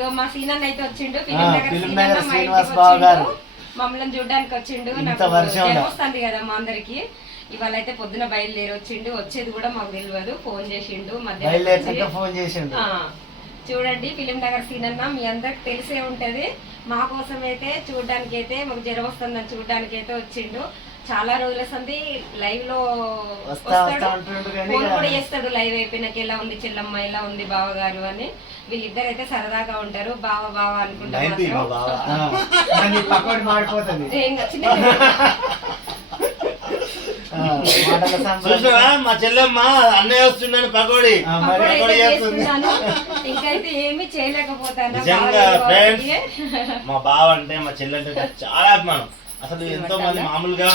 ఇగో మా సీనన్న అయితే వచ్చిండు ఫిలిం నగర్ శ్రీనివాస్ వచ్చిండు. గారు. మమ్మల్ని చూడడానికి వచ్చిండు నాకు వస్తుంది కదా మా అందరికి. ఇవాళ అయితే పొద్దున బయలుదేరి వచ్చిండు వచ్చేది కూడా మాకు తెలియదు ఫోన్ చేసిండు మధ్యాహ్నం ఫోన్ చేసిండు. చూడండి ఫిలిం నగర్ సీనన్న మీ అందరికి తెలిసే ఉంటది. మా కోసం అయితే చూడడానికి అయితే మాకు జ్వరం వస్తుందని చూడడానికి అయితే వచ్చిండు. చాలా రోజుల సంది లైవ్లో వస్తా వస్తా అంటుండు కానీ ఫోన్ ఇక- కూడా చేస్తాడు లైవ్ అయిపోయినాక ఎలా ఉంది చెల్లమ్మ ఎలా ఉంది బావగారు అని. వీళ్ళిద్దరు అయితే సరదాగా ఉంటారు. బావ బావ అనుకుంటా నైన్టీ మా చెల్లెమ్మ అన్నయ్య వస్తున్నాడు పకోడి. ఇంకైతే ఏమీ చేయలేకపోతాను. మా బావ అంటే మా చెల్లెంటే చాలా అభిమానం. అసలు ఎంతో మంది మామూలుగా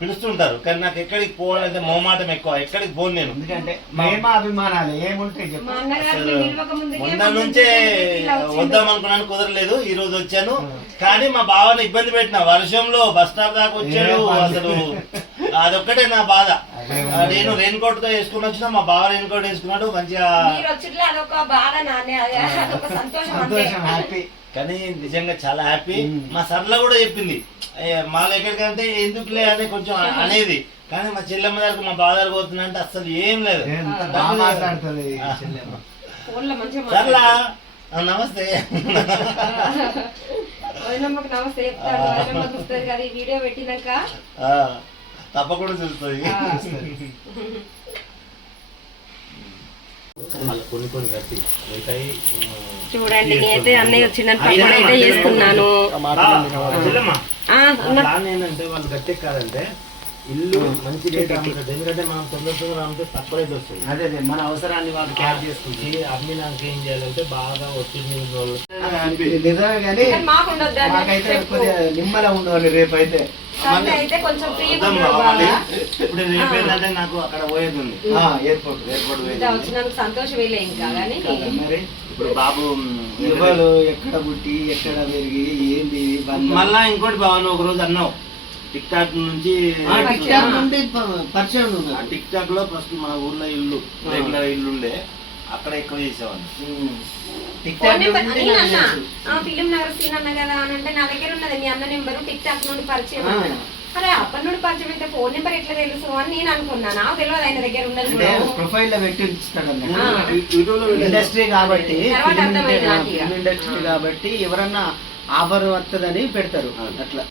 పిలుస్తుంటారు కానీ నాకు ఎక్కడికి పోవాలంటే మోమాటం ఎక్కువ. ఎక్కడికి పోను నేను. ఎందుకంటే ప్రేమ అభిమానాలు. ఏముంటాయి మొన్న నుంచే. వద్దాం అనుకున్నాను కుదరలేదు. ఈ రోజు వచ్చాను. కానీ మా బావని ఇబ్బంది పెట్టిన. వర్షంలో బస్ స్టాప్ దాకా వచ్చాడు. అసలు అదొక్కటే నా బాధ. నేను రెయిన్ కోట్తో వేసుకుని వచ్చిన మా బావ రెయిన్ కోట్ వేసుకున్నాడు మంచిగా బాధ కానీ నిజంగా చాలా హ్యాపీ. మా సర్ల కూడా చెప్పింది మాలో ఎక్కడికంటే ఎందుకులే అని కొంచెం అనేది. కానీ మా చెల్లెమ్మ దగ్గర మా బావ దగ్గర పోతున్నా అంటే అసలు ఏం లేదు. సర్లా నమస్తే. నమస్తే చెప్తాను. వీడియో పెట్టినాక. ఆ, తప్పకుండా చూస్తుంది చూడండి నేనైతే అన్నయ్య పక్కన అయితే చేస్తున్నాను ఏంటంటే వాళ్ళు గట్టెక్కాలంటే ఇల్లు మంచి రేట్ అమ్ముతారు ఎందుకంటే మనం తొందర తొందర అమ్మితే తక్కువ రేట్ వస్తుంది. అదే అదే మన అవసరాన్ని వాళ్ళు క్యాచ్ చేసుకుంటారు. ఇది అమ్మి నాకు ఏం చేయాలంటే బాగా ఒత్తిడి ఉన్న వాళ్ళు నిజమే కానీ మాకైతే నిమ్మల ఉండాలి రేపు అయితే సండే అయితే కొంచెం ఫ్రీగా వద్దాం ఉన్నాడు రావాలి. బాగా. ఇప్పుడు రేపు ఏంటంటే నాకు అక్కడ పోయేది ఉంది ఎయిర్పోర్ట్ ఎయిర్పోర్ట్ ఇంత పోయేది ఉంది. వచ్చినందుకు సంతోషమేలే ఇంకా కానీ మరి ఇప్పుడు బాబు ఎవరు ఎక్కడ పుట్టి ఎక్కడ పెరిగి ఏంది బంధం? మళ్ళా ఇంకోటి బాబు నువ్వు ఒక రోజు అన్నావు టిక్ టాక్ నుంచి టిక్ టాక్ పరిచయం ఉంది ఆ టిక్ టాక్లో ఫస్ట్ మన ఊర్లో ఇల్లు రెగ్యులర్ ఇల్లు ఉండే అక్కడ ఎక్కువ చేసేవాడిని. టిక్ టాక్ నుండి నేను అన్నా ఫిలిం నగర్ సీన్ అన్న కదా అని అంటే నా దగ్గర ఉన్నది మీ అన్న నెంబరు టిక్ టాక్ నుండి పరిచయం. అన్నాడు. అరే అప్పటి నుండి పరిచయం అయితే ఫోన్ నెంబర్ ఎట్లా తెలుసు అని నేను అనుకున్నాను నాకు తెలియదు ఆయన దగ్గర ఉన్నది అంటే కూడా ప్రొఫైల్లో పెట్టి ఉంచుతాడు అన్నమాట. ఆ. యూట్యూబ్లో ఇండస్ట్రీ కాబట్టి తర్వాత అర్థమైంది ఇండస్ట్రీ- నాకు ఇక. ఫిల్మ్ ఇండస్ట్రీ కాబట్టి ఎవరన్నా ఆఫర్ వస్తుందని పెడతారు అట్లా